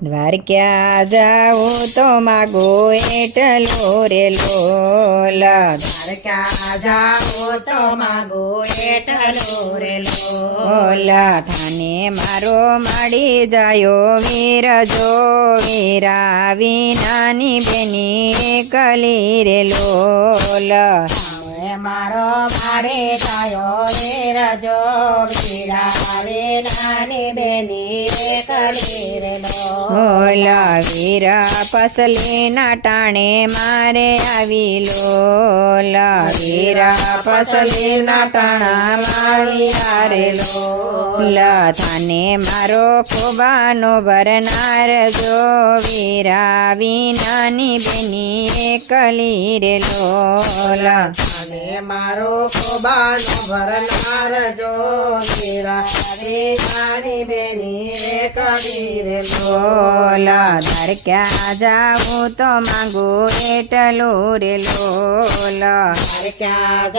દ્વારકા જાઉં તો માગો એટલો રે લોલ દ્વારકા જાઓ તો માગો એટલો રે લોલ થાને મારો માડી જાયો વીર જો વીરા વિનાની બેની કલી રે લોલ મારો મારે તાયો વીર જો વીરાવે નાની બેની કરી રે લોલ વીર પસલીના ટાણે મારે આવી લોલ વીર પસલીના ટાણા મારી રે લોલ થાને મારો ખોબાનો ભરનાર જો વીરા વિનાની બેની કલી રે લોલ અને મારો ખોબાનો ભરનાર જો વીરા નાની બેની કરી રે લોલ દ્વારકા જાઉં તો માંગુ એટલું રે લોલ દ્વારકા